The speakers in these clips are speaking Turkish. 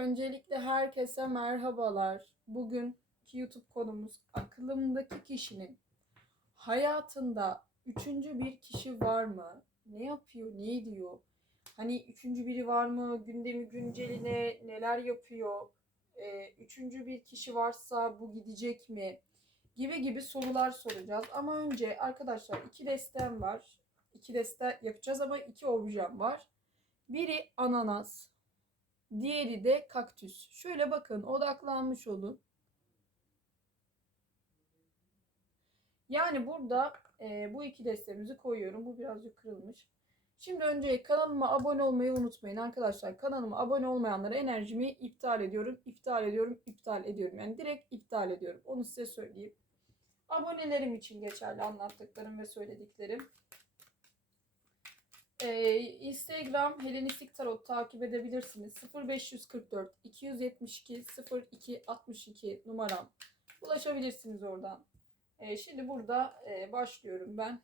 Öncelikle herkese merhabalar. Bugünkü YouTube konumuz aklımdaki kişinin hayatında üçüncü bir kişi var mı? Ne yapıyor, ne ediyor? Hani üçüncü biri var mı? Gündemi günceline neler yapıyor? Ee, üçüncü bir kişi varsa bu gidecek mi? Gibi gibi sorular soracağız. Ama önce arkadaşlar iki destem var. İki deste yapacağız ama iki objem var. Biri ananas, Diğeri de kaktüs. Şöyle bakın odaklanmış olun. Yani burada e, bu iki destemizi koyuyorum. Bu birazcık kırılmış. Şimdi önce kanalıma abone olmayı unutmayın arkadaşlar. Kanalıma abone olmayanlara enerjimi iptal ediyorum. iptal ediyorum, iptal ediyorum. Yani direkt iptal ediyorum. Onu size söyleyeyim. Abonelerim için geçerli anlattıklarım ve söylediklerim. Ee, Instagram Helenistik Tarot takip edebilirsiniz. 0544 272 02 62 numaram. Ulaşabilirsiniz oradan. Ee, şimdi burada e, başlıyorum ben.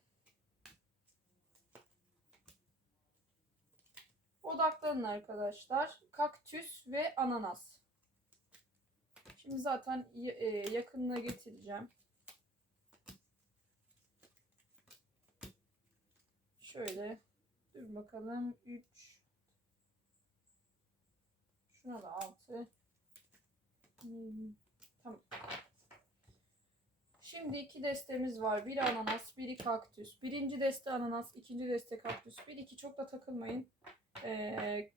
Odaklanın arkadaşlar. Kaktüs ve ananas. Şimdi zaten e, yakınına getireceğim. Şöyle Dur bakalım. 3 Şuna da 6 Tamam. Şimdi iki destemiz var. Biri ananas, biri kaktüs. Birinci deste ananas, ikinci deste kaktüs. Bir iki çok da takılmayın. Ee,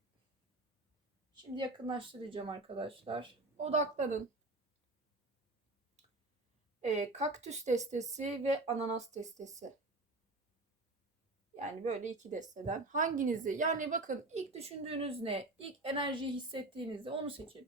şimdi yakınlaştıracağım arkadaşlar. Odaklanın. Ee, kaktüs destesi ve ananas destesi. Yani böyle iki desteden. Hanginizi? Yani bakın ilk düşündüğünüz ne? İlk enerjiyi hissettiğinizde onu seçin.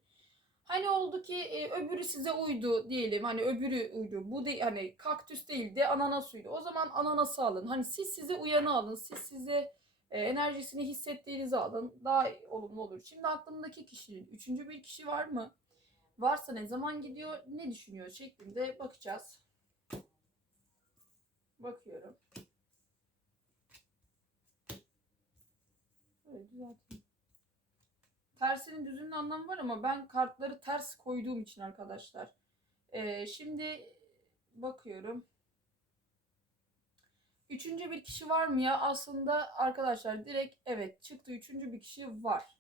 Hani oldu ki e, öbürü size uydu diyelim. Hani öbürü uydu. Bu değil hani kaktüs değil de ananas uydu. O zaman ananası alın. Hani siz size uyanı alın. Siz size e, enerjisini hissettiğinizi alın. Daha olumlu olur. Şimdi aklımdaki kişinin üçüncü bir kişi var mı? Varsa ne zaman gidiyor? Ne düşünüyor şeklinde bakacağız. Bakıyorum. Böyle düzelteyim. Tersinin düzünün anlamı var ama ben kartları ters koyduğum için arkadaşlar. Ee, şimdi bakıyorum. Üçüncü bir kişi var mı ya? Aslında arkadaşlar direkt evet çıktı. Üçüncü bir kişi var.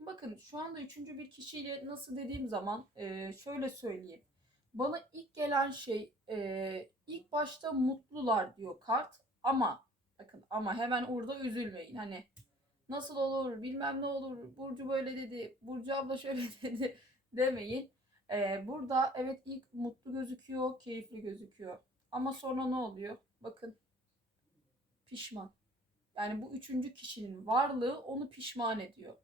Bakın şu anda üçüncü bir kişiyle nasıl dediğim zaman e, şöyle söyleyeyim. Bana ilk gelen şey e, ilk başta mutlular diyor kart ama bakın ama hemen orada üzülmeyin. Hani nasıl olur bilmem ne olur Burcu böyle dedi Burcu abla şöyle dedi demeyin. Ee, burada evet ilk mutlu gözüküyor keyifli gözüküyor ama sonra ne oluyor bakın pişman. Yani bu üçüncü kişinin varlığı onu pişman ediyor.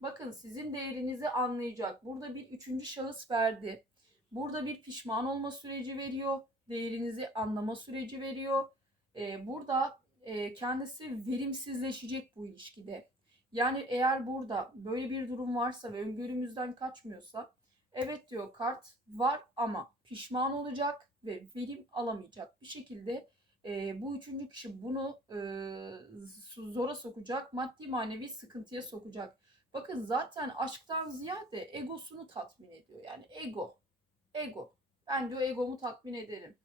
Bakın sizin değerinizi anlayacak. Burada bir üçüncü şahıs verdi. Burada bir pişman olma süreci veriyor. Değerinizi anlama süreci veriyor. Ee, burada e, kendisi verimsizleşecek bu ilişkide. Yani eğer burada böyle bir durum varsa ve öngörümüzden kaçmıyorsa evet diyor kart var ama pişman olacak ve verim alamayacak. Bir şekilde e, bu üçüncü kişi bunu e, zora sokacak, maddi manevi sıkıntıya sokacak. Bakın zaten aşktan ziyade egosunu tatmin ediyor. Yani ego, ego. Ben diyor egomu tatmin ederim.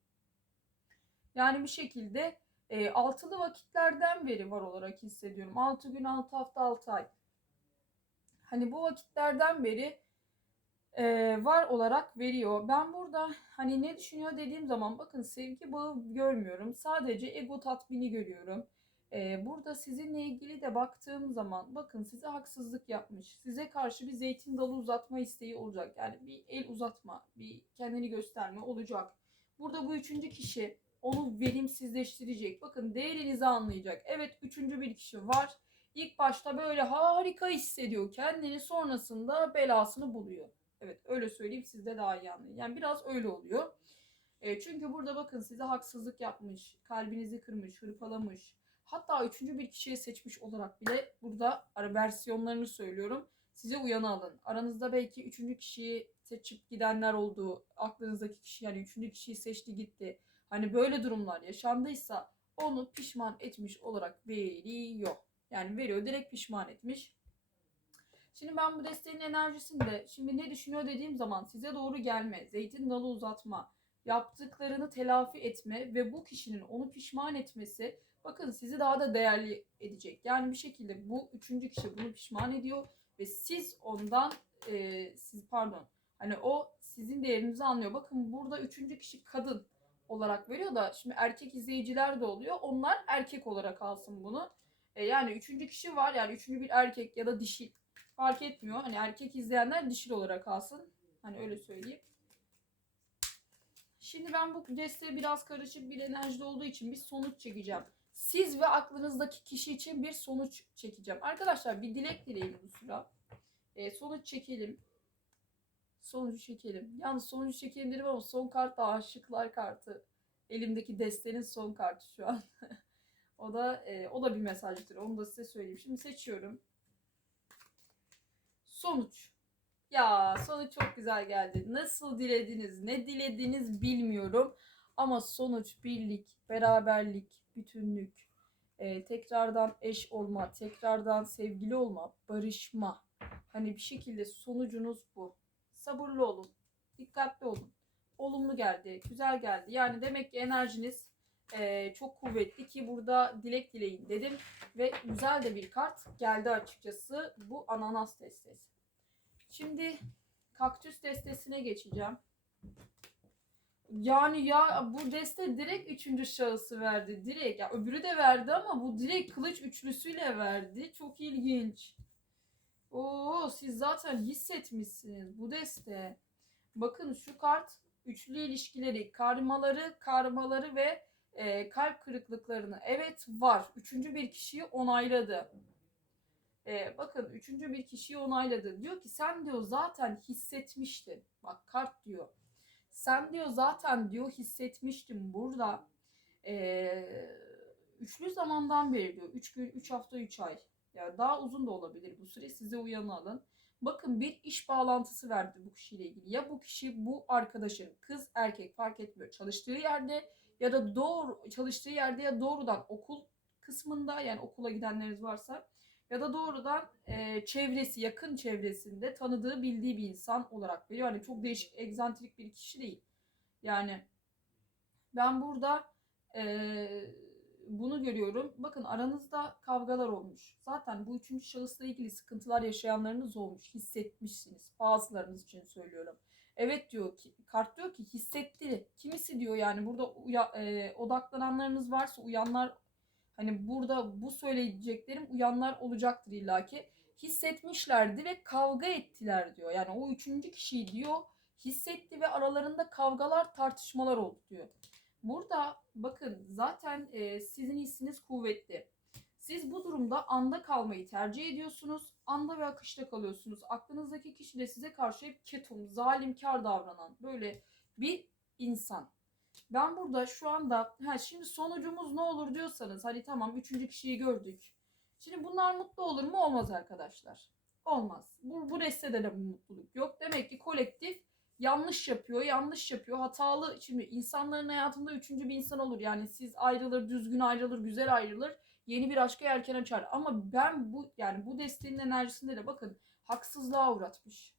Yani bir şekilde e, altılı vakitlerden beri var olarak hissediyorum. 6 gün, 6 hafta, 6 ay. Hani bu vakitlerden beri e, var olarak veriyor. Ben burada hani ne düşünüyor dediğim zaman bakın sevgi bağı görmüyorum. Sadece ego tatmini görüyorum. E, burada sizinle ilgili de baktığım zaman bakın size haksızlık yapmış. Size karşı bir zeytin dalı uzatma isteği olacak. Yani bir el uzatma, bir kendini gösterme olacak. Burada bu üçüncü kişi onu verimsizleştirecek. Bakın değerinizi anlayacak. Evet üçüncü bir kişi var. İlk başta böyle harika hissediyor kendini sonrasında belasını buluyor. Evet öyle söyleyeyim siz de daha iyi anlayın. Yani biraz öyle oluyor. E, çünkü burada bakın size haksızlık yapmış, kalbinizi kırmış, hırpalamış. Hatta üçüncü bir kişiyi seçmiş olarak bile burada ara versiyonlarını söylüyorum. Size uyanı alın. Aranızda belki üçüncü kişiyi seçip gidenler oldu. Aklınızdaki kişi yani üçüncü kişiyi seçti gitti. Hani böyle durumlar yaşandıysa onu pişman etmiş olarak veriyor. Yani veriyor direkt pişman etmiş. Şimdi ben bu desteğin enerjisinde şimdi ne düşünüyor dediğim zaman size doğru gelme, zeytin dalı uzatma, yaptıklarını telafi etme ve bu kişinin onu pişman etmesi bakın sizi daha da değerli edecek. Yani bir şekilde bu üçüncü kişi bunu pişman ediyor ve siz ondan e, siz pardon hani o sizin değerinizi anlıyor. Bakın burada üçüncü kişi kadın olarak veriyor da şimdi erkek izleyiciler de oluyor. Onlar erkek olarak alsın bunu. E, yani üçüncü kişi var yani üçüncü bir erkek ya da dişi fark etmiyor. Hani erkek izleyenler dişil olarak alsın. Hani öyle söyleyeyim. Şimdi ben bu desteği biraz karışık bir enerjide olduğu için bir sonuç çekeceğim. Siz ve aklınızdaki kişi için bir sonuç çekeceğim. Arkadaşlar bir dilek dileyin bu sıra. E, sonuç çekelim. Sonucu çekelim. Yalnız sonucu çekelim dedim ama son kart da aşıklar kartı. Elimdeki destenin son kartı şu an. o da e, o da bir mesajdır. Onu da size söyleyeyim. Şimdi seçiyorum. Sonuç. Ya sonuç çok güzel geldi. Nasıl dilediniz, ne dilediniz bilmiyorum. Ama sonuç birlik, beraberlik, bütünlük, e, tekrardan eş olma, tekrardan sevgili olma, barışma. Hani bir şekilde sonucunuz bu. Sabırlı olun, dikkatli olun. Olumlu geldi, güzel geldi. Yani demek ki enerjiniz e, çok kuvvetli ki burada dilek dileyin dedim. Ve güzel de bir kart geldi açıkçası. Bu ananas destesi. Şimdi kaktüs destesine geçeceğim. Yani ya bu deste direkt üçüncü şahısı verdi. Direkt ya öbürü de verdi ama bu direkt kılıç üçlüsüyle verdi. Çok ilginç. Oo siz zaten hissetmişsiniz bu deste. Bakın şu kart üçlü ilişkileri, karmaları, karmaları ve e, kalp kırıklıklarını evet var. Üçüncü bir kişiyi onayladı. E, bakın üçüncü bir kişiyi onayladı. Diyor ki sen diyor zaten hissetmiştin. Bak kart diyor. Sen diyor zaten diyor hissetmiştin burada. E, üçlü zamandan beri diyor. Üç gün, üç hafta, üç ay. Ya daha uzun da olabilir bu süre. Size uyanı alın. Bakın bir iş bağlantısı verdi bu kişiyle ilgili. Ya bu kişi bu arkadaşın kız erkek fark etmiyor. Çalıştığı yerde ya da doğru çalıştığı yerde ya doğrudan okul kısmında yani okula gidenleriniz varsa ya da doğrudan e, çevresi yakın çevresinde tanıdığı bildiği bir insan olarak veriyor. Yani çok değişik egzantrik bir kişi değil. Yani ben burada e, bunu görüyorum. Bakın aranızda kavgalar olmuş. Zaten bu üçüncü şahısla ilgili sıkıntılar yaşayanlarınız olmuş. Hissetmişsiniz. Bazılarınız için söylüyorum. Evet diyor ki kart diyor ki hissetti. Kimisi diyor yani burada uya, e, odaklananlarınız varsa uyanlar hani burada bu söyleyeceklerim uyanlar olacaktır illaki. Hissetmişlerdi ve kavga ettiler diyor. Yani o üçüncü kişiyi diyor hissetti ve aralarında kavgalar tartışmalar oldu diyor. Burada bakın zaten e, sizin hissiniz kuvvetli. Siz bu durumda anda kalmayı tercih ediyorsunuz. Anda ve akışta kalıyorsunuz. Aklınızdaki kişi de size karşı hep ketum, zalimkar davranan böyle bir insan. Ben burada şu anda ha şimdi sonucumuz ne olur diyorsanız hani tamam üçüncü kişiyi gördük. Şimdi bunlar mutlu olur mu? Olmaz arkadaşlar. Olmaz. Bu, bu destede de bu mutluluk yok. Demek ki kolektif yanlış yapıyor, yanlış yapıyor, hatalı. Şimdi insanların hayatında üçüncü bir insan olur. Yani siz ayrılır, düzgün ayrılır, güzel ayrılır. Yeni bir aşka yelken açar. Ama ben bu yani bu desteğin enerjisinde de bakın haksızlığa uğratmış.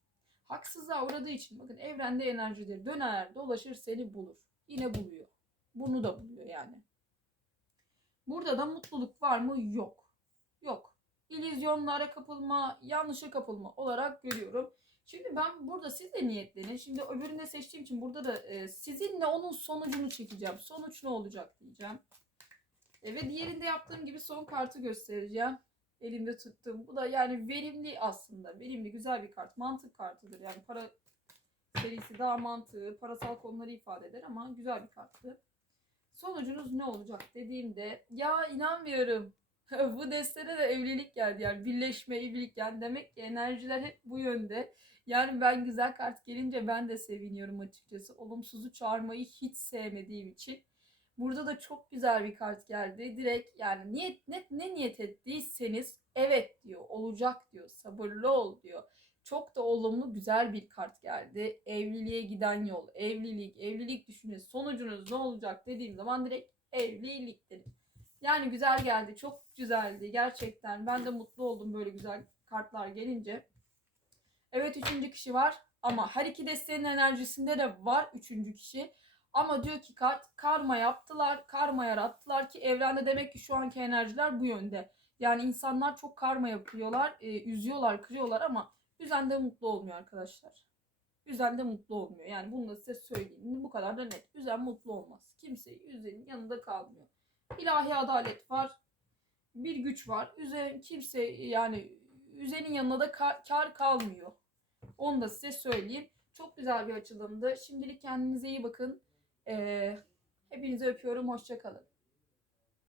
Haksızlığa uğradığı için bakın evrende enerjidir. Döner, dolaşır seni bulur. Yine buluyor. Bunu da buluyor yani. Burada da mutluluk var mı? Yok. Yok. İllüzyonlara kapılma, yanlışa kapılma olarak görüyorum. Şimdi ben burada siz de niyetlenin. Şimdi öbüründe seçtiğim için burada da e, sizinle onun sonucunu çekeceğim. Sonuç ne olacak diyeceğim. E, ve diğerinde yaptığım gibi son kartı göstereceğim. Elimde tuttum. Bu da yani verimli aslında. Verimli güzel bir kart. Mantık kartıdır. Yani para serisi daha mantığı, parasal konuları ifade eder ama güzel bir karttı. Sonucunuz ne olacak dediğimde ya inanmıyorum. bu destede de evlilik geldi yani birleşme, evlilik yani demek ki enerjiler hep bu yönde. Yani ben güzel kart gelince ben de seviniyorum açıkçası. Olumsuzu çağırmayı hiç sevmediğim için. Burada da çok güzel bir kart geldi. Direkt yani niyet ne, ne niyet ettiyseniz evet diyor, olacak diyor, sabırlı ol diyor. Çok da olumlu güzel bir kart geldi. Evliliğe giden yol, evlilik, evlilik düşünün. Sonucunuz ne olacak dediğim zaman direkt evlilik dedim. Yani güzel geldi, çok güzeldi gerçekten. Ben de mutlu oldum böyle güzel kartlar gelince. Evet üçüncü kişi var ama her iki desteğin enerjisinde de var üçüncü kişi. Ama diyor ki kart karma yaptılar, karma yarattılar ki evrende demek ki şu anki enerjiler bu yönde. Yani insanlar çok karma yapıyorlar, e, üzüyorlar, kırıyorlar ama üzen de mutlu olmuyor arkadaşlar. Üzen de mutlu olmuyor. Yani bunu da size söyleyeyim. Bu kadar da net. Üzen mutlu olmaz. Kimse üzenin yanında kalmıyor. İlahi adalet var. Bir güç var. Üzen kimse yani üzenin yanında da kar, kar kalmıyor. Onu da size söyleyeyim. Çok güzel bir açılımdı. Şimdilik kendinize iyi bakın. Ee, hepinizi öpüyorum. Hoşçakalın.